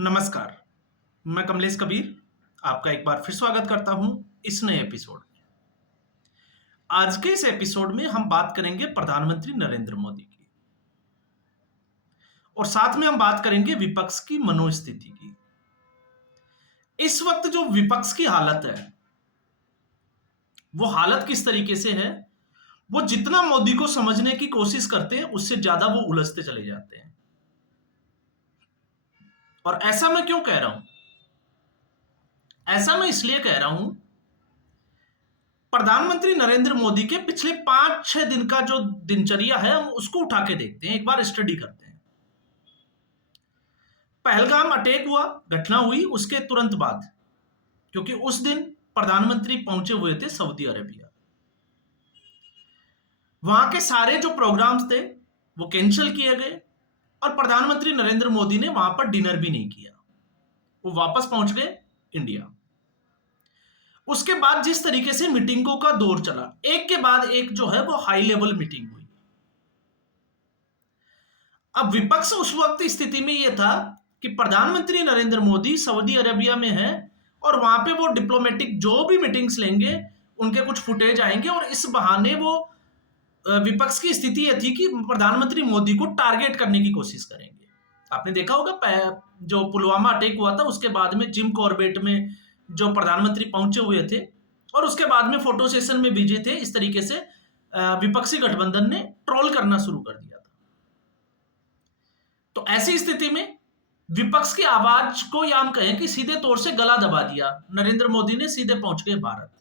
नमस्कार, मैं कमलेश कबीर आपका एक बार फिर स्वागत करता हूं इस नए एपिसोड में। आज के इस एपिसोड में हम बात करेंगे प्रधानमंत्री नरेंद्र मोदी की और साथ में हम बात करेंगे विपक्ष की मनोस्थिति की। इस वक्त जो विपक्ष की हालत है, वो हालत किस तरीके से है, वो जितना मोदी को समझने की कोशिश करते हैं, उससे ज्यादा वो उलझते चले जाते हैं। और ऐसा मैं क्यों कह रहा हूं? ऐसा मैं इसलिए कह रहा हूं, प्रधानमंत्री नरेंद्र मोदी के पिछले 5-6 दिन का जो दिनचर्या है, हम उसको उठा के देखते हैं, एक बार स्टडी करते हैं। पहलगाम अटैक हुआ, घटना हुई उसके तुरंत बाद, क्योंकि उस दिन प्रधानमंत्री पहुंचे हुए थे सऊदी अरेबिया। वहां के सारे जो प्रोग्राम्स थे वो कैंसिल किए गए और प्रधानमंत्री नरेंद्र मोदी ने वहां पर डिनर भी नहीं किया। वो वापस पहुंच गए इंडिया। उसके बाद जिस तरीके से मीटिंगों का दौर चला, एक के बाद एक जो है वो हाई लेवल मीटिंग हुई। अब विपक्ष उस वक्त स्थिति में यह था कि प्रधानमंत्री नरेंद्र मोदी सऊदी अरेबिया में है और वहां पे वो डिप्लोमेटिक जो भी मीटिंग्स लेंगे, उनके कुछ फुटेज आएंगे और इस बहाने वो विपक्ष की स्थिति यह थी कि प्रधानमंत्री मोदी को टारगेट करने की कोशिश करेंगे। आपने देखा होगा जो पुलवामा अटैक हुआ था उसके बाद में जिम कॉर्बेट में जो प्रधानमंत्री पहुंचे हुए थे और उसके बाद में फोटो सेशन में बिजी थे। इस तरीके से विपक्षी गठबंधन ने ट्रोल करना शुरू कर दिया था। तो ऐसी स्थिति में विपक्ष की आवाज को या हम कहें कि सीधे तौर से गला दबा दिया। नरेंद्र मोदी ने सीधे पहुंच गए भारत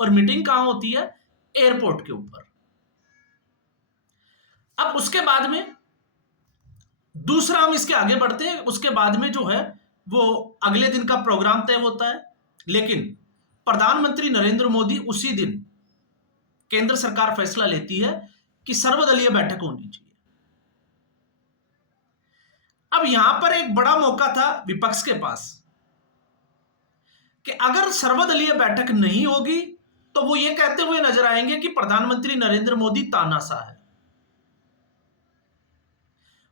और मीटिंग कहां होती है? एयरपोर्ट के ऊपर। अब उसके बाद में दूसरा हम इसके आगे बढ़ते हैं। उसके बाद में जो है वो अगले दिन का प्रोग्राम तय होता है, लेकिन प्रधानमंत्री नरेंद्र मोदी उसी दिन केंद्र सरकार फैसला लेती है कि सर्वदलीय बैठक होनी चाहिए। अब यहां पर एक बड़ा मौका था विपक्ष के पास कि अगर सर्वदलीय बैठक नहीं होगी तो वो ये कहते हुए नजर आएंगे कि प्रधानमंत्री नरेंद्र मोदी तानाशाह है।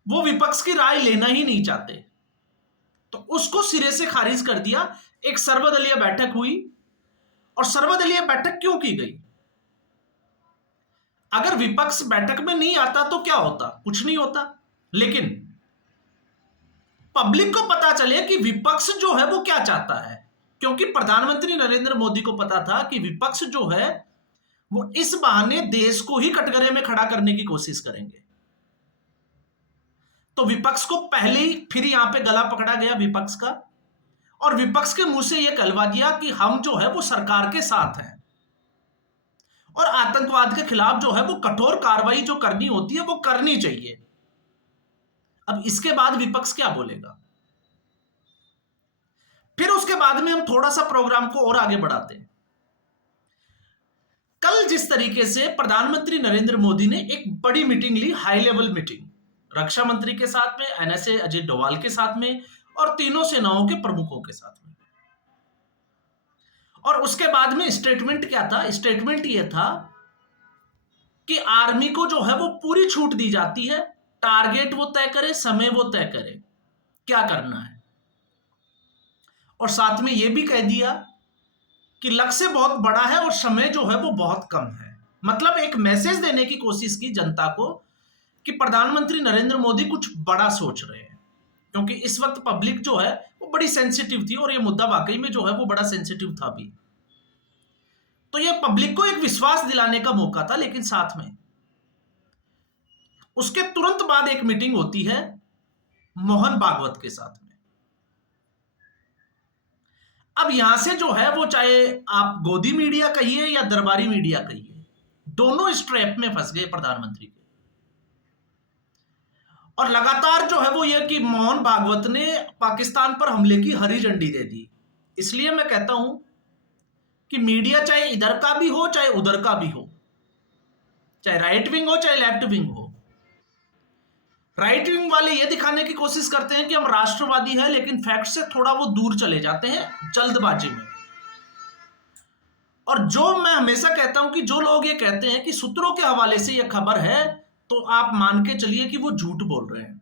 वो विपक्ष की राय लेना ही नहीं चाहते, तो उसको सिरे से खारिज कर दिया। एक सर्वदलीय बैठक हुई और सर्वदलीय बैठक क्यों की गई? अगर विपक्ष बैठक में नहीं आता तो क्या होता? कुछ नहीं होता। लेकिन पब्लिक को पता चले कि विपक्ष जो है वो क्या चाहता है, क्योंकि प्रधानमंत्री नरेंद्र मोदी को पता था कि विपक्ष जो है वो इस बहाने देश को ही कटघरे में खड़ा करने की कोशिश करेंगे। तो विपक्ष को पहले ही फिर यहां पे गला पकड़ा गया विपक्ष का, और विपक्ष के मुंह से यह कहलवा दिया कि हम जो है वो सरकार के साथ हैं और आतंकवाद के खिलाफ जो है वो कठोर कार्रवाई जो करनी होती है वो करनी चाहिए। अब इसके बाद विपक्ष क्या बोलेगा? फिर उसके बाद में हम थोड़ा सा प्रोग्राम को और आगे बढ़ाते हैं। कल जिस तरीके से प्रधानमंत्री नरेंद्र मोदी ने एक बड़ी मीटिंग ली, हाई लेवल मीटिंग, रक्षा मंत्री के साथ में, एनएसए अजय डोभाल के साथ में और तीनों सेनाओं के प्रमुखों के साथ में, और उसके बाद में स्टेटमेंट क्या था? स्टेटमेंट यह था कि आर्मी को जो है वो पूरी छूट दी जाती है, टारगेट वो तय करे, समय वो तय करे क्या करना है, और साथ में यह भी कह दिया कि लक्ष्य बहुत बड़ा है और समय जो है वो बहुत कम है। मतलब एक मैसेज देने की कोशिश की जनता को कि प्रधानमंत्री नरेंद्र मोदी कुछ बड़ा सोच रहे हैं, क्योंकि इस वक्त पब्लिक जो है वो बड़ी सेंसिटिव थी और ये मुद्दा वाकई में जो है वो बड़ा सेंसिटिव था भी। तो ये पब्लिक को एक विश्वास दिलाने का मौका था। लेकिन साथ में उसके तुरंत बाद एक मीटिंग होती है मोहन भागवत के साथ में। अब यहां से जो है वो, चाहे आप गोदी मीडिया कहिए या दरबारी मीडिया कहिए, दोनों इस ट्रैप में फंस गए प्रधानमंत्री के। और लगातार जो है वो ये कि मोहन भागवत ने पाकिस्तान पर हमले की हरी झंडी दे दी। इसलिए मैं कहता हूं कि मीडिया चाहे इधर का भी हो चाहे उधर का भी हो, चाहे राइट विंग हो चाहे लेफ्ट विंग हो, राइट विंग वाले ये दिखाने की कोशिश करते हैं कि हम राष्ट्रवादी हैं, लेकिन फैक्ट से थोड़ा वो दूर चले जाते हैं जल्दबाजी में। और जो मैं हमेशा कहता हूं कि जो लोग ये कहते हैं कि सूत्रों के हवाले से ये खबर है, तो आप मान के चलिए कि वो झूठ बोल रहे हैं।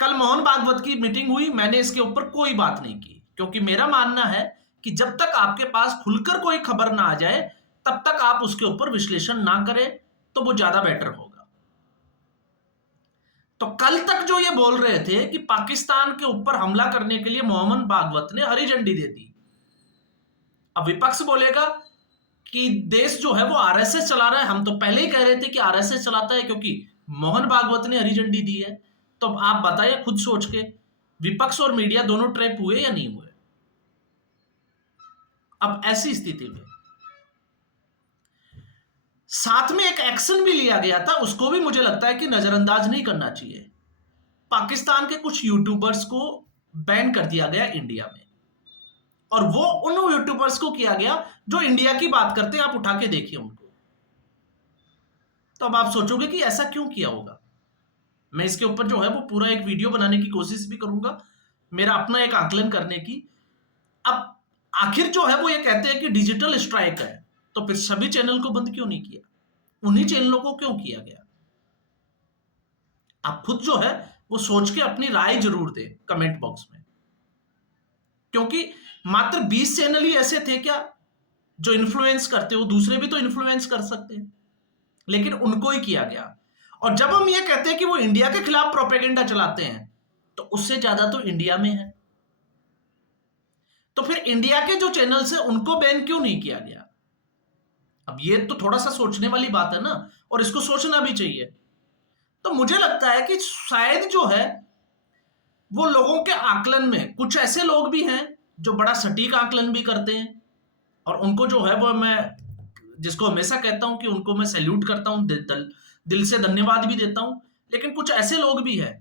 कल मोहन भागवत की मीटिंग हुई, मैंने इसके ऊपर कोई बात नहीं की, क्योंकि मेरा मानना है कि जब तक आपके पास खुलकर कोई खबर ना आ जाए तब तक आप उसके ऊपर विश्लेषण ना करें, तो वो ज्यादा बेटर होगा। तो कल तक जो ये बोल रहे थे कि पाकिस्तान के ऊपर हमला करने के लिए मोहन भागवत ने हरी झंडी दे दी, अब विपक्ष बोलेगा कि देश जो है वो आरएसएस चला रहा है। हम तो पहले ही कह रहे थे कि आरएसएस चलाता है, क्योंकि मोहन भागवत ने हरी झंडी दी है। तो आप बताइए खुद सोच के, विपक्ष और मीडिया दोनों ट्रैप हुए या नहीं हुए? अब ऐसी स्थिति में साथ में एक एक्शन भी लिया गया था, उसको भी मुझे लगता है कि नजरअंदाज नहीं करना चाहिए। पाकिस्तान के कुछ यूट्यूबर्स को बैन कर दिया गया इंडिया में, और वो उन यूट्यूबर्स को किया गया जो इंडिया की बात करते हैं। आप उठा के देखिए उनको, तो अब आप सोचोगे कि ऐसा क्यों किया होगा। मैं इसके ऊपर जो है वो पूरा एक वीडियो बनाने की कोशिश भी करूंगा, मेरा अपना एक आकलन करने की। अब आखिर जो है वो ये कहते हैं कि डिजिटल स्ट्राइक है, तो फिर सभी चैनल को बंद क्यों नहीं किया, उन्हीं चैनलों को क्यों किया गया? आप खुद जो है वो सोच के अपनी राय जरूर दें कमेंट बॉक्स में, क्योंकि मात्र 20 चैनल ही ऐसे थे क्या जो इन्फ्लुएंस करते हो? दूसरे भी तो इन्फ्लुएंस कर सकते हैं, लेकिन उनको ही किया गया। और जब हम ये कहते हैं कि वो इंडिया के खिलाफ प्रोपेगेंडा चलाते हैं, तो उससे ज्यादा तो इंडिया में है। तो फिर इंडिया के जो चैनल्स हैं उनको बैन क्यों नहीं किया गया? अब ये तो थोड़ा सा सोचने वाली बात है ना, और इसको सोचना भी चाहिए। तो मुझे लगता है कि शायद जो है वो लोगों के आकलन में कुछ ऐसे लोग भी हैं जो बड़ा सटीक आकलन भी करते हैं, और उनको जो है वो मैं, जिसको हमेशा कहता हूं कि उनको मैं सैल्यूट करता हूं, दिल से धन्यवाद भी देता हूं। लेकिन कुछ ऐसे लोग भी हैं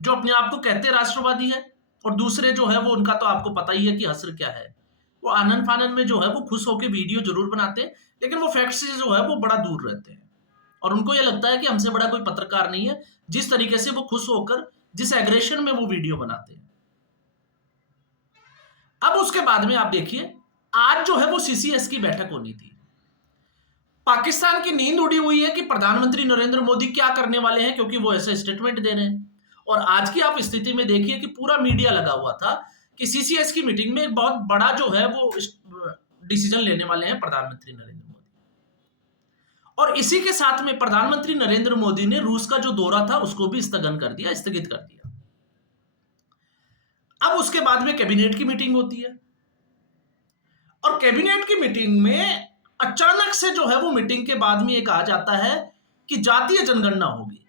जो अपने आप को कहते राष्ट्रवादी है, और दूसरे जो है वो, उनका तो आपको पता ही है कि असर क्या है। वो आनंद फानंद में जो है वो खुश होकर वीडियो जरूर बनाते हैं, लेकिन वो फैक्ट से जो है वो बड़ा दूर रहते हैं, और उनको ये लगता है कि हमसे बड़ा कोई पत्रकार नहीं है, जिस तरीके से वो खुश होकर, जिस एग्रेशन में वो वीडियो बनाते हैं। अब उसके बाद में आप देखिए, आज जो है वो सीसीएस की बैठक होनी थी। पाकिस्तान की नींद उड़ी हुई है कि प्रधानमंत्री नरेंद्र मोदी क्या करने वाले हैं, क्योंकि वो ऐसे स्टेटमेंट दे रहे हैं। और आज की आप स्थिति में देखिए कि पूरा मीडिया लगा हुआ था कि सीसीएस की मीटिंग में एक बहुत बड़ा जो है वो डिसीजन लेने वाले हैं प्रधानमंत्री नरेंद्र मोदी। और इसी के साथ में प्रधानमंत्री नरेंद्र मोदी ने रूस का जो दौरा था उसको भी स्थगित कर दिया। अब उसके बाद में कैबिनेट की मीटिंग होती है, और कैबिनेट की मीटिंग में अचानक से जो है वो मीटिंग के बाद में एक आ जाता है कि जातीय जनगणना होगी।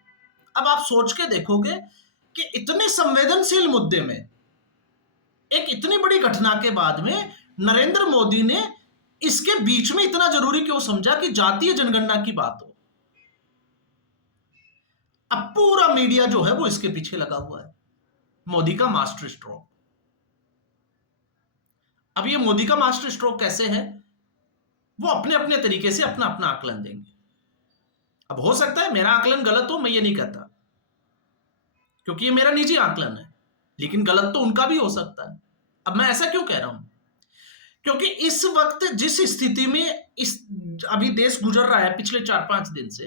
अब आप सोच के देखोगे कि इतने संवेदनशील मुद्दे में, एक इतनी बड़ी घटना के बाद में नरेंद्र मोदी ने इसके बीच में इतना जरूरी क्यों समझा कि जातीय जनगणना की बात हो? अब पूरा मीडिया जो है वो इसके पीछे लगा हुआ है, मोदी का मास्टर स्ट्रोक। अब ये मोदी का मास्टर स्ट्रोक कैसे है, वो अपने अपने तरीके से अपना अपना आकलन देंगे। अब हो सकता है मेरा आकलन गलत हो, मैं ये नहीं कहता, क्योंकि ये मेरा निजी आकलन है, लेकिन गलत तो उनका भी हो सकता है। अब मैं ऐसा क्यों कह रहा हूं? क्योंकि इस वक्त जिस स्थिति में इस अभी देश गुजर रहा है पिछले 4-5 दिन से,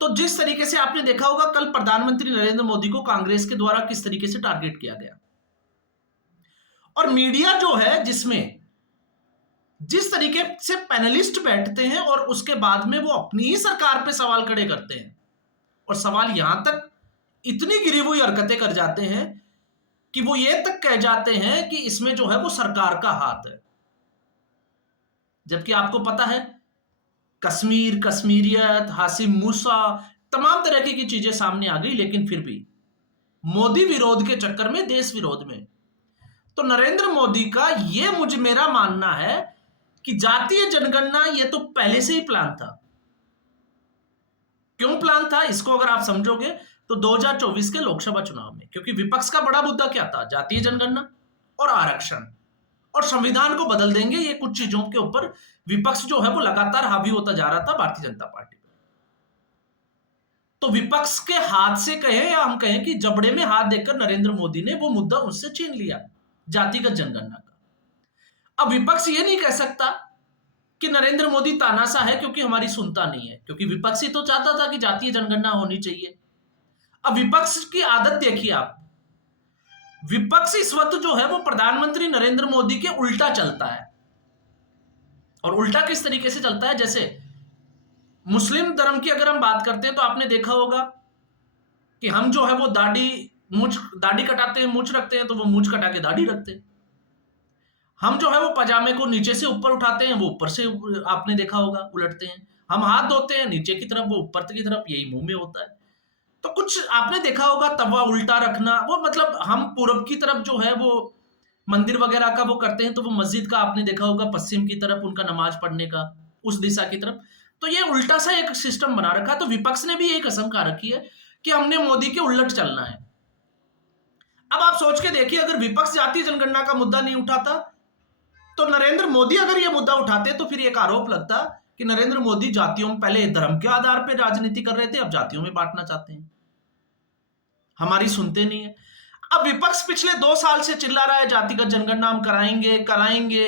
तो जिस तरीके से आपने देखा होगा कल प्रधानमंत्री नरेंद्र मोदी को कांग्रेस के द्वारा किस तरीके से टारगेट किया गया, और मीडिया जो है जिसमें जिस तरीके से पैनलिस्ट बैठते हैं और उसके बाद में वो अपनी ही सरकार पे सवाल खड़े करते हैं, और सवाल यहां तक इतनी गिरी हुई हरकतें कर जाते हैं कि वो ये तक कह जाते हैं कि इसमें जो है वो सरकार का हाथ है। जबकि आपको पता है कश्मीर, कश्मीरियत, हाशिम मूसा, तमाम तरह की चीजें सामने आ गई, लेकिन फिर भी मोदी विरोध के चक्कर में, देश विरोध में, तो नरेंद्र मोदी का ये मेरा मानना है कि जातीय जनगणना ये तो पहले से ही प्लान था। क्यों प्लान था इसको अगर आप समझोगे तो 2024 के लोकसभा चुनाव में, क्योंकि विपक्ष का बड़ा मुद्दा क्या था? जातीय जनगणना और आरक्षण, और संविधान को बदल देंगे, ये कुछ चीजों के ऊपर विपक्ष जो है वो लगातार हावी होता जा रहा था भारतीय जनता पार्टी पर। तो विपक्ष के हाथ से कहें या हम कहें कि जबड़े में हाथ देकर नरेंद्र मोदी ने वो मुद्दा उससे छीन लिया, जातिगत जनगणना का। अब विपक्ष ये नहीं कह सकता कि नरेंद्र मोदी तानाशाह है क्योंकि हमारी सुनता नहीं है, क्योंकि विपक्ष ही तो चाहता था कि जातीय जनगणना होनी चाहिए। अब विपक्ष की आदत देखिए आप, विपक्ष इस वक्त जो है वो प्रधानमंत्री नरेंद्र मोदी के उल्टा चलता है। और उल्टा किस तरीके से चलता है, जैसे मुस्लिम धर्म की अगर हम बात करते हैं तो आपने देखा होगा कि हम जो है वो दाढ़ी कटाते हैं, मूंछ रखते हैं, तो वो मूंछ कटा के दाढ़ी रखते हैं। हम जो है वो पजामे को नीचे से ऊपर उठाते हैं, वो ऊपर से आपने देखा होगा उलटते हैं। हम हाथ धोते हैं नीचे की तरफ, वो ऊपर की तरफ, यही मुंह में होता है। तो कुछ आपने देखा होगा तवा उल्टा रखना, वो मतलब हम पूरब की तरफ जो है वो मंदिर वगैरह का वो करते हैं, तो वो मस्जिद का आपने देखा होगा पश्चिम की तरफ उनका नमाज पढ़ने का, उस दिशा की तरफ। तो ये उल्टा सा एक सिस्टम बना रखा। तो विपक्ष ने भी यही कसम खा रखी है कि हमने मोदी के उलट चलना है। अब आप सोच के देखिए, अगर विपक्ष जातीय जनगणना का मुद्दा नहीं उठाता तो नरेंद्र मोदी अगर ये मुद्दा उठाते तो फिर एक आरोप लगता कि नरेंद्र मोदी जातियों में, पहले धर्म के आधार पर राजनीति कर रहे थे, अब जातियों में बांटना चाहते हैं। हमारी सुनते नहीं है। अब विपक्ष पिछले 2 साल से चिल्ला रहा है जातिगत जनगणना हम कराएंगे कराएंगे,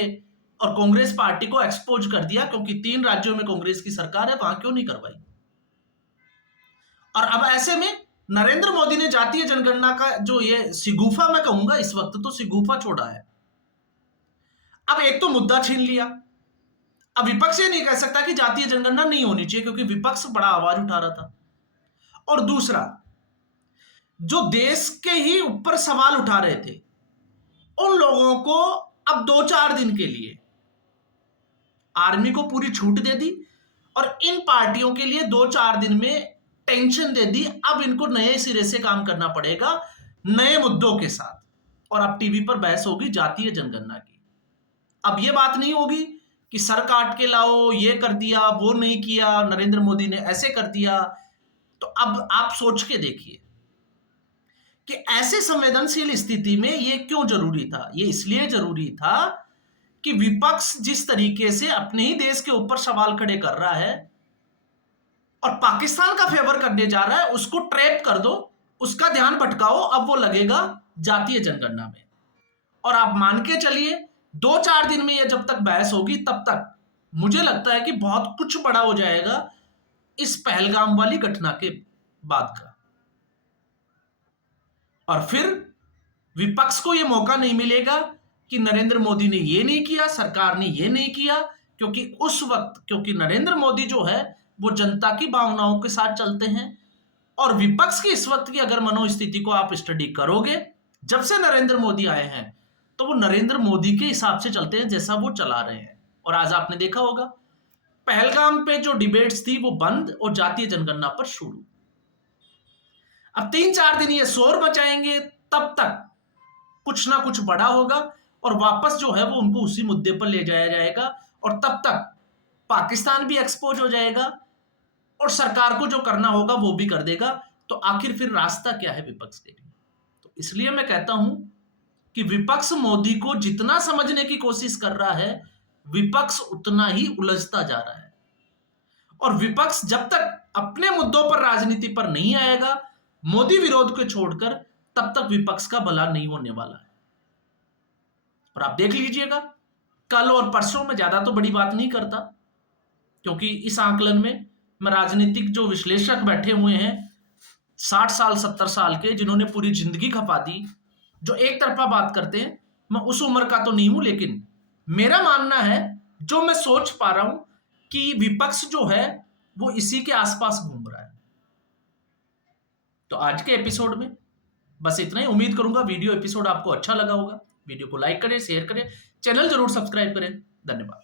और कांग्रेस पार्टी को एक्सपोज कर दिया, क्योंकि 3 राज्यों में कांग्रेस की सरकार है, वहां क्यों नहीं करवाई। और अब ऐसे में नरेंद्र मोदी ने जातीय जनगणना का जो ये शिगुफा, मैं कहूंगा इस वक्त तो शिगुफा छोड़ा है। अब एक तो मुद्दा छीन लिया, अब विपक्ष ये नहीं कह सकता कि जातीय जनगणना नहीं होनी चाहिए, क्योंकि विपक्ष बड़ा आवाज उठा रहा था। और दूसरा, जो देश के ही ऊपर सवाल उठा रहे थे उन लोगों को अब 2-4 दिन के लिए आर्मी को पूरी छूट दे दी, और इन पार्टियों के लिए 2-4 दिन में टेंशन दे दी। अब इनको नए सिरे से काम करना पड़ेगा, नए मुद्दों के साथ। और अब टीवी पर बहस होगी जातीय जनगणना की। अब ये बात नहीं होगी कि सर काट के लाओ, ये कर दिया, वो नहीं किया, नरेंद्र मोदी ने ऐसे कर दिया। तो अब आप सोच के देखिए कि ऐसे संवेदनशील स्थिति में ये क्यों जरूरी था। ये इसलिए जरूरी था कि विपक्ष जिस तरीके से अपने ही देश के ऊपर सवाल खड़े कर रहा है और पाकिस्तान का फेवर करने जा रहा है, उसको ट्रैप कर दो, उसका ध्यान भटकाओ, अब वो लगेगा जातीय जनगणना में। और आप मान के चलिए 2-4 दिन में ये जब तक बहस होगी, तब तक मुझे लगता है कि बहुत कुछ बड़ा हो जाएगा इस पहलगाम वाली घटना के बाद का। और फिर विपक्ष को यह मौका नहीं मिलेगा कि नरेंद्र मोदी ने ये नहीं किया, सरकार ने ये नहीं किया, क्योंकि उस वक्त, क्योंकि नरेंद्र मोदी जो है वो जनता की भावनाओं के साथ चलते हैं। और विपक्ष की इस वक्त की अगर मनोस्थिति को आप स्टडी करोगे, जब से नरेंद्र मोदी आए हैं, तो वो नरेंद्र मोदी के हिसाब से चलते हैं जैसा वो चला रहे हैं। और आज आपने देखा होगा पहलगाम पे जो डिबेट्स थी वो बंद और जातीय जनगणना पर शुरू। अब 3-4 दिन ये शोर मचाएंगे, तब तक कुछ ना कुछ बड़ा होगा और वापस जो है वो उनको उसी मुद्दे पर ले जाया जाएगा, और तब तक पाकिस्तान भी एक्सपोज हो जाएगा और सरकार को जो करना होगा वो भी कर देगा। तो आखिर फिर रास्ता क्या है विपक्ष के लिए। तो इसलिए मैं कहता हूं कि विपक्ष मोदी को जितना समझने की कोशिश कर रहा है, विपक्ष उतना ही उलझता जा रहा है। और विपक्ष जब तक अपने मुद्दों पर राजनीति पर नहीं आएगा, मोदी विरोध को छोड़कर, तब तक विपक्ष का भला नहीं होने वाला है। और आप देख लीजिएगा, कल और परसों में ज्यादा तो बड़ी बात नहीं करता, क्योंकि इस आंकलन में मैं राजनीतिक जो विश्लेषक बैठे हुए हैं 60 साल 70 साल के, जिन्होंने पूरी जिंदगी खपा दी, जो एक तरफा बात करते हैं, मैं उस उम्र का तो नहीं हूं, लेकिन मेरा मानना है, जो मैं सोच पा रहा हूं, कि विपक्ष जो है वो इसी के आसपास घूम रहा है। तो आज के एपिसोड में बस इतना ही। उम्मीद करूंगा वीडियो एपिसोड आपको अच्छा लगा होगा। वीडियो को लाइक करें, शेयर करें, चैनल जरूर सब्सक्राइब करें। धन्यवाद।